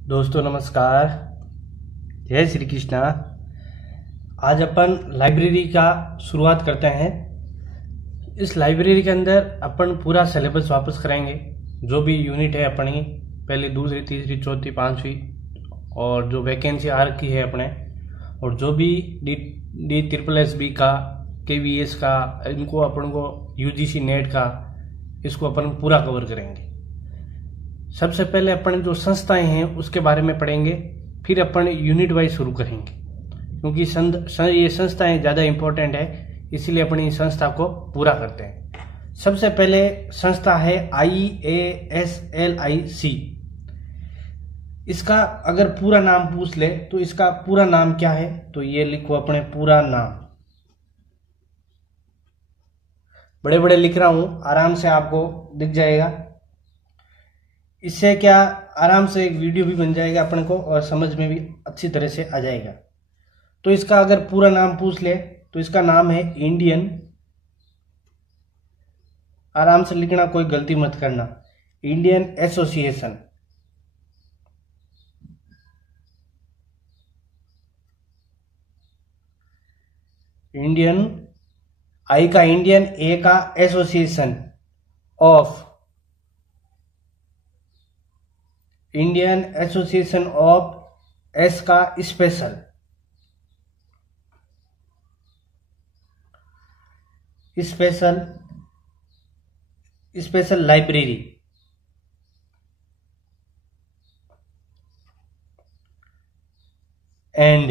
दोस्तों नमस्कार, जय श्री कृष्णा। आज अपन लाइब्रेरी का शुरुआत करते हैं। इस लाइब्रेरी के अंदर अपन पूरा सिलेबस वापस कराएंगे। जो भी यूनिट है अपनी, पहली, दूसरी, तीसरी, चौथी, पांचवी, और जो वैकेंसी आ रखी है अपने, और जो भी डी ट्रिपल एस बी का, KVS का, इनको अपन को UGC नेट का, इसको अपन पूरा कवर करेंगे। सबसे पहले अपन जो संस्थाएं हैं उसके बारे में पढ़ेंगे, फिर अपन यूनिट वाइज शुरू करेंगे, क्योंकि ये संस्थाएं ज़्यादा इंपॉर्टेंट है, इसीलिए अपन इस संस्था को पूरा करते हैं। सबसे पहले संस्था है IASLIC। इसका अगर पूरा नाम पूछ ले तो इसका पूरा नाम क्या है, तो ये लिखो अपने पूरा नाम। बड़े बड़े लिख रहा हूं, आराम से आपको दिख जाएगा। इससे क्या, आराम से एक वीडियो भी बन जाएगा अपन को और समझ में भी अच्छी तरह से आ जाएगा। तो इसका अगर पूरा नाम पूछ ले तो इसका नाम है इंडियन, आराम से लिखना, कोई गलती मत करना, इंडियन एसोसिएशन इंडियन, आई का इंडियन, ए का association of, Indian association of, S का special, special library, and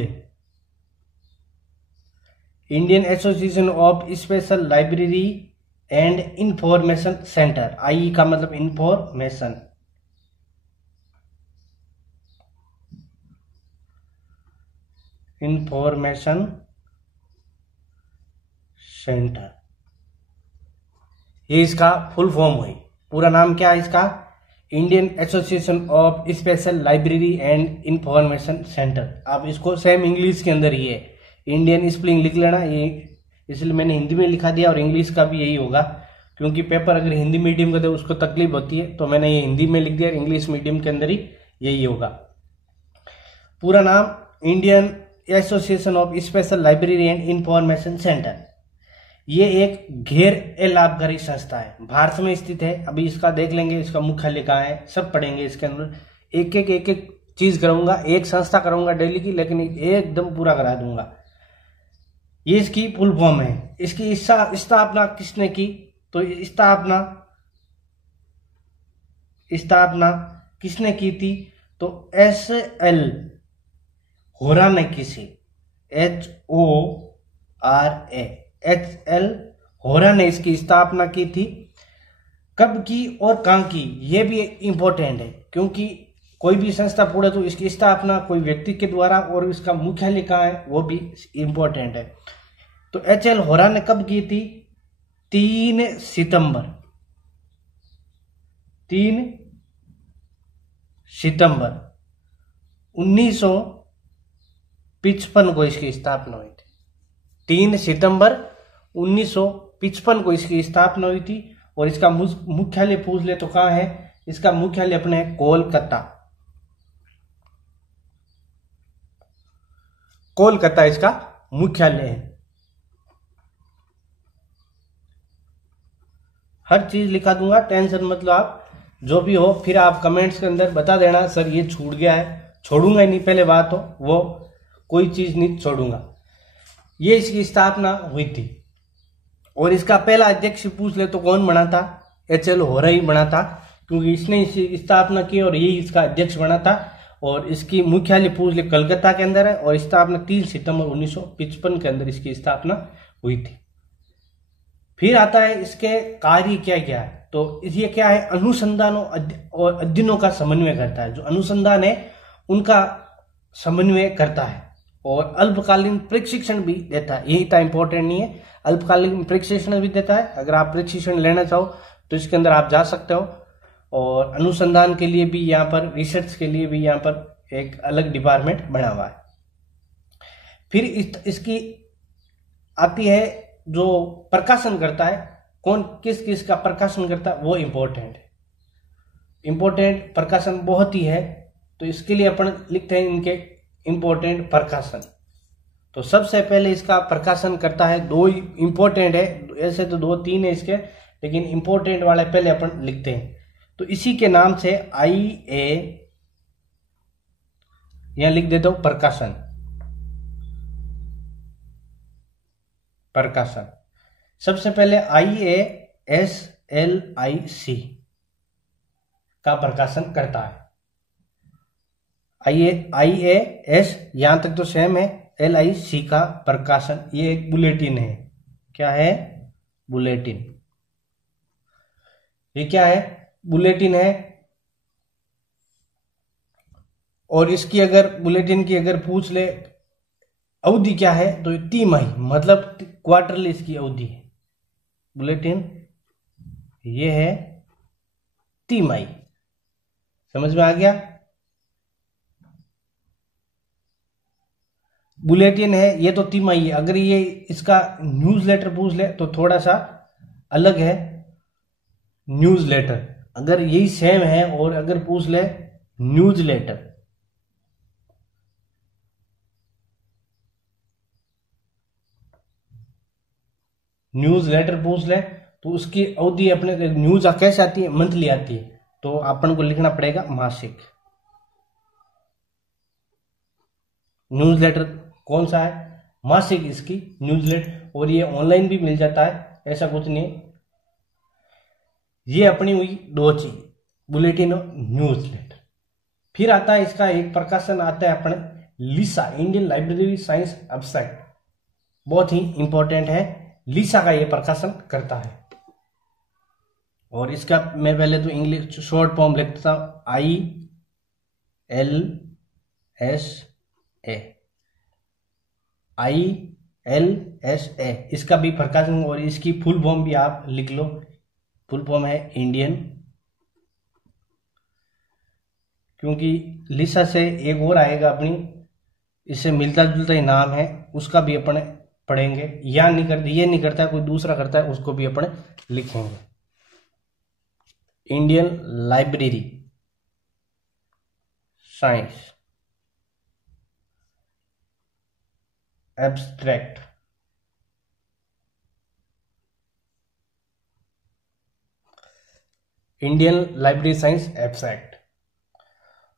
Indian association of special library and information centre. I का मतलब इंफॉर्मेशन, सेंटर, ये इसका फुल फॉर्म हुई। पूरा नाम क्या है इसका? Indian association of special library and information centre. आप इसको सेम इंग्लिश के अंदर ही है, इंडियन स्पेलिंग लिख लेना, ये इसलिए मैंने हिंदी में लिखा दिया, और इंग्लिश का भी यही होगा, क्योंकि पेपर अगर हिंदी मीडियम का दे उसको तकलीफ होती है, तो मैंने ये हिंदी में लिख दिया, इंग्लिश मीडियम के अंदर ही यही होगा। पूरा नाम Indian association of special library and information centre. ये एक गैर लाभकारी संस्था है, भारत में स्थित है। अभी इसका देख लेंगे, इसका मुख्यालय कहाँ है, सब पढ़ेंगे इसके अंदर। एक एक चीज कराऊंगा, एक संस्था कराऊंगा डेली की, लेकिन एकदम पूरा करा दूंगा। ये इसकी फुल फॉर्म है। इसकी स्थापना किसने की, तो स्थापना किसने की थी, तो SL होरा ने की थी, HORA, HL होरा ने इसकी स्थापना की थी। कब की और कहां की, ये भी इंपॉर्टेंट है, क्योंकि कोई भी संस्था पढ़े तो इसकी स्थापना कोई व्यक्ति के द्वारा, और इसका मुख्यालय कहाँ है वो भी इंपॉर्टेंट है। तो HL होरा ने कब की थी? 3 सितंबर 1955 को इसकी स्थापना हुई थी। 3 सितंबर 1955 को इसकी स्थापना हुई थी। और इसका मुख्यालय पूछ ले तो कहाँ है? इसका मुख्यालय अपने कोलकाता इसका मुख्यालय है। हर चीज लिखा दूंगा, टेंशन मत लो आप। जो भी हो फिर आप कमेंट्स के अंदर बता देना, सर ये छूट गया है। छोड़ूंगा ही नहीं, पहले बात हो वो, कोई चीज नहीं छोड़ूंगा। ये इसकी स्थापना हुई थी। और इसका पहला अध्यक्ष पूछ ले तो कौन बना था? HL होरा ही बना था, क्योंकि इसने इसकी स्थापना की और यही इसका अध्यक्ष बना था। और इसकी मुख्यालय पूछ ले कलकत्ता के अंदर है, और स्थापना 3 सितंबर 1955 के अंदर इसकी स्थापना हुई थी। फिर आता है इसके कार्य क्या क्या है, तो ये क्या है? अनुसंधानों और अध्ययनों का समन्वय करता है। जो अनुसंधान है उनका समन्वय करता है, और अल्पकालीन प्रशिक्षण भी देता है। यही इतना इंपॉर्टेंट नहीं है, अल्पकालीन प्रशिक्षण भी देता है। अगर आप प्रशिक्षण लेना चाहो तो इसके अंदर आप जा सकते हो। और अनुसंधान के लिए भी यहाँ पर, रिसर्च के लिए भी यहाँ पर एक अलग डिपार्टमेंट बना हुआ है। फिर इसकी आती है जो प्रकाशन करता है, कौन किस किस का प्रकाशन करता है वो इंपॉर्टेंट है। इंपॉर्टेंट प्रकाशन बहुत ही है, तो इसके लिए अपन लिखते हैं इनके इंपॉर्टेंट प्रकाशन। तो सबसे पहले इसका प्रकाशन करता है, दो इंपॉर्टेंट है, ऐसे तो 2-3 है इसके, लेकिन इंपॉर्टेंट वाले पहले अपन लिखते हैं। तो इसी के नाम से IA, यहां लिख देता हूं प्रकाशन। प्रकाशन सबसे पहले IASLIC का प्रकाशन करता है। IAS यहां तक तो सेम है, LIC का प्रकाशन, ये एक बुलेटिन है। क्या है? बुलेटिन। ये क्या है? बुलेटिन है। और इसकी अगर बुलेटिन की अगर पूछ ले अवधि क्या है, तो 3 माही, मतलब क्वार्टरली इसकी अवधि है। बुलेटिन ये है 3 माही। समझ में आ गया? बुलेटिन है ये तो 3 माही है। अगर ये इसका न्यूज़लेटर पूछ ले तो थोड़ा सा अलग है। न्यूज़लेटर अगर यही सेम है, और अगर पूछ ले न्यूज़लेटर, न्यूज़लेटर पूछ ले तो उसकी अवधि अपने न्यूज कैसे आती है? मंथली आती है, तो अपन को लिखना पड़ेगा मासिक। न्यूज़लेटर कौन सा है? मासिक इसकी न्यूज़लेटर। और ये ऑनलाइन भी मिल जाता है, ऐसा कुछ नहीं। ये अपनी हुई 2 चीज, बुलेटिन और न्यूज़लेटर। फिर आता है इसका एक प्रकाशन आता है अपने लिसा, इंडियन लाइब्रेरी साइंस एब्स्ट्रैक्ट, बहुत ही इंपॉर्टेंट है। लिसा का ये प्रकाशन करता है। और इसका मैं पहले तो इंग्लिश शॉर्ट फॉर्म लिखता हूं, ILSA, इसका भी प्रकाशन। और इसकी फुल फॉर्म भी आप लिख लो, फुल फॉर्म है इंडियन, क्योंकि लिसा से एक और आएगा अपनी, इससे मिलता जुलता ही नाम है, उसका भी अपने पढ़ेंगे। या नहीं करते, ये नहीं करता है, कोई दूसरा करता है, उसको भी अपने लिखेंगे। Indian library science abstract, Indian library science abstract.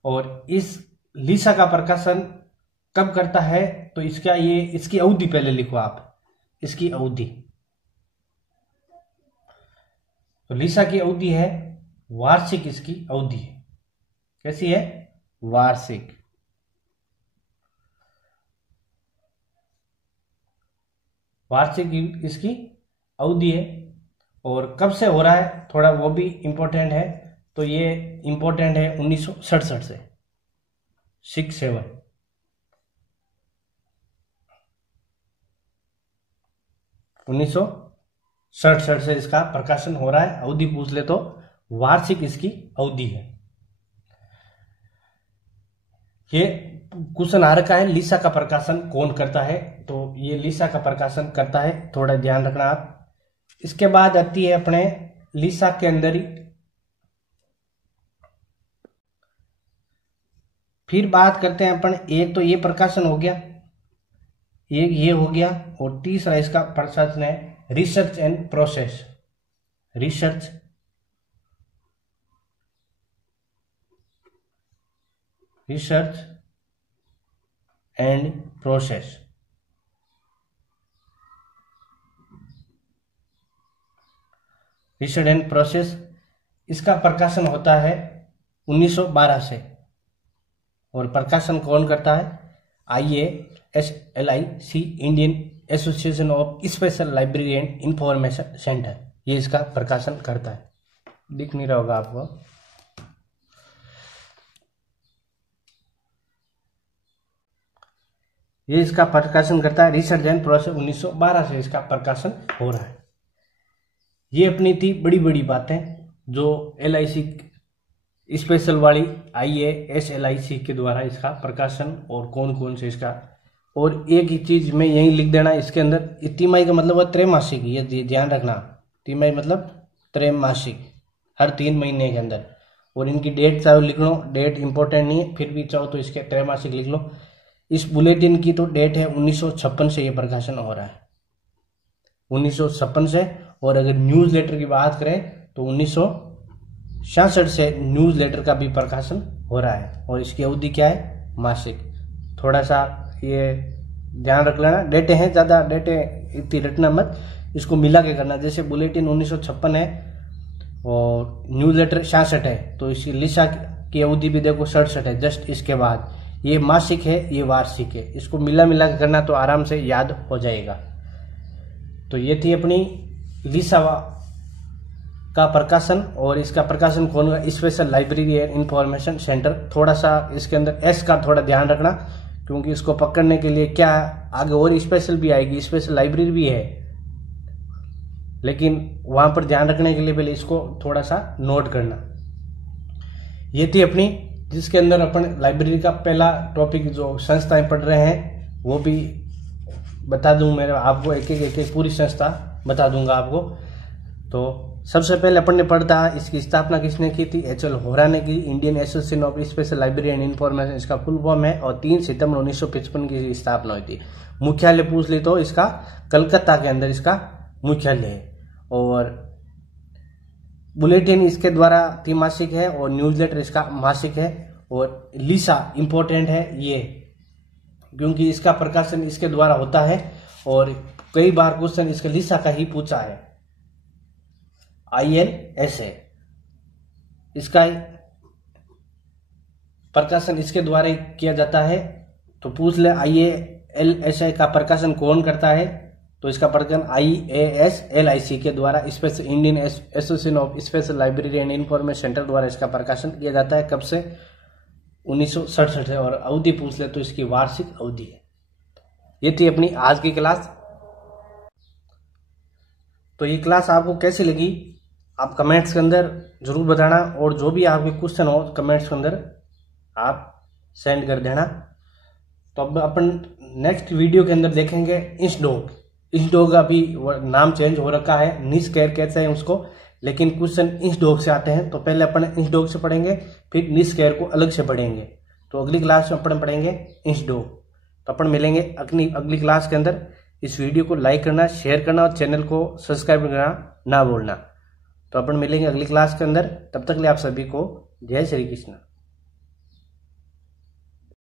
और इस लिसा का प्रकाशन कब करता है? तो इसका ये इसकी अवधि पहले लिखो आप, इसकी अवधि। तो लिसा की अवधि है वार्षिक, इसकी अवधि है। कैसी है? वार्षिक। वार्षिक इसकी अवधि है। और कब से हो रहा है, थोड़ा वो भी इंपॉर्टेंट है। तो ये इंपॉर्टेंट है 1967 से, 67। 1967 से इसका प्रकाशन हो रहा है। अवधि पूछ ले तो वार्षिक इसकी अवधि है। ये क्वेश्चन आ रखा है, लिसा का प्रकाशन कौन करता है? तो ये लिसा का प्रकाशन करता है, थोड़ा ध्यान रखना आप। इसके बाद आती है अपने लिसा के अंदर ही, फिर बात करते हैं अपन। एक तो ये प्रकाशन हो गया, एक ये हो गया, और तीसरा इसका प्रकाशन है research and process. Research and process. Research and process, इसका प्रकाशन होता है 1912 से। और प्रकाशन कौन करता है? IASLIC, Indian association of special library and information centre, ये इसका प्रकाशन करता है। दिख नहीं रहा होगा आपको। ये इसका प्रकाशन करता है, रिसर्च एंड प्रोसेस। 1912 से इसका प्रकाशन हो रहा है। ये अपनी थी बड़ी बड़ी बातें जो LIC स्पेशल वाली IASLIC के द्वारा इसका प्रकाशन, और कौन कौन से इसका। और एक ही चीज में यही लिख देना इसके अंदर, तिमाही का मतलब है त्रैमासिक, ये ध्यान रखना। तिमाही मतलब त्रैमासिक, हर 3 महीने के अंदर। और इनकी डेट चाहे लिख लो, डेट इंपॉर्टेंट नहीं है, फिर भी चाहो तो इसके त्रैमासिक लिख लो। इस बुलेटिन की तो डेट है 1956 से ये प्रकाशन हो रहा है, 1956 से। और अगर न्यूज लेटर की बात करें तो 1966 से न्यूज लेटर का भी प्रकाशन हो रहा है। और इसकी अवधि क्या है, मासिक। थोड़ा सा ये ध्यान रख लेना, डेटे हैं, ज्यादा डेटे इतनी रटना मत, इसको मिला के करना। जैसे बुलेटिन 1956 है और न्यूज लेटर 66 है, तो इसकी लिसा की अवधि भी देखो 67 है, जस्ट इसके बाद। ये मासिक है, ये वार्षिक है, इसको मिला के करना तो आराम से याद हो जाएगा। तो ये थी अपनी लिसा का प्रकाशन। और इसका प्रकाशन कौन होगा, special library and information centre. थोड़ा सा इसके अंदर एस का थोड़ा ध्यान रखना, क्योंकि इसको पकड़ने के लिए क्या आगे और स्पेशल भी आएगी, स्पेशल लाइब्रेरी भी है, लेकिन वहां पर ध्यान रखने के लिए पहले इसको थोड़ा सा नोट करना। ये थी अपनी, जिसके अंदर अपन लाइब्रेरी का पहला टॉपिक जो संस्थाएं पढ़ रहे हैं वो भी बता दूं, मेरे आपको एक एक पूरी संस्था बता दूंगा आपको। तो सबसे पहले अपन ने पढ़ा था, इसकी स्थापना किसने की थी, एच.एल. होरा ने की, Indian association of special library and information इसका फुल फॉर्म है। और 3 सितंबर 1955 की स्थापना हुई थी। मुख्यालय पूछ ली तो इसका कलकत्ता के अंदर इसका मुख्यालय है। और बुलेटिन इसके द्वारा त्रैमासिक है और न्यूज़लेटर इसका मासिक है। और लिसा इंपॉर्टेंट है ये, क्योंकि इसका प्रकाशन इसके द्वारा होता है और कई बार क्वेश्चन इसके लिसा का ही पूछा है, ILSA, इसका प्रकाशन इसके द्वारा ही किया जाता है। तो पूछ ले IALSA का प्रकाशन कौन करता है, तो इसका प्रकाशन IASLIC के द्वारा, special Indian association of special library and information centre द्वारा इसका प्रकाशन किया जाता है। कब से, 1967 है। और अवधि पूछ ले तो इसकी वार्षिक अवधि है। ये थी अपनी आज की क्लास। तो ये क्लास आपको कैसी लगी आप कमेंट्स के अंदर जरूर बताना, और जो भी आपके क्वेश्चन हो कमेंट्स के अंदर आप सेंड कर देना। तो अब अपन नेक्स्ट वीडियो के अंदर देखेंगे इंचडॉग। इंचडॉग का भी नाम चेंज हो रखा है, निस्केयर कहते हैं उसको, लेकिन क्वेश्चन इंचडॉग से आते हैं। तो पहले अपन इंचडॉग से पढ़ेंगे, फिर निस्केयर को अलग से पढ़ेंगे। तो अगली क्लास में अपन पढ़ेंगे इंचडॉग। तो अपन मिलेंगे अगली क्लास के अंदर। इस वीडियो को लाइक करना, शेयर करना और चैनल को सब्सक्राइब करना ना भूलना। तो अपन मिलेंगे अगली क्लास के अंदर। तब तक के लिए आप सभी को जय श्री कृष्ण।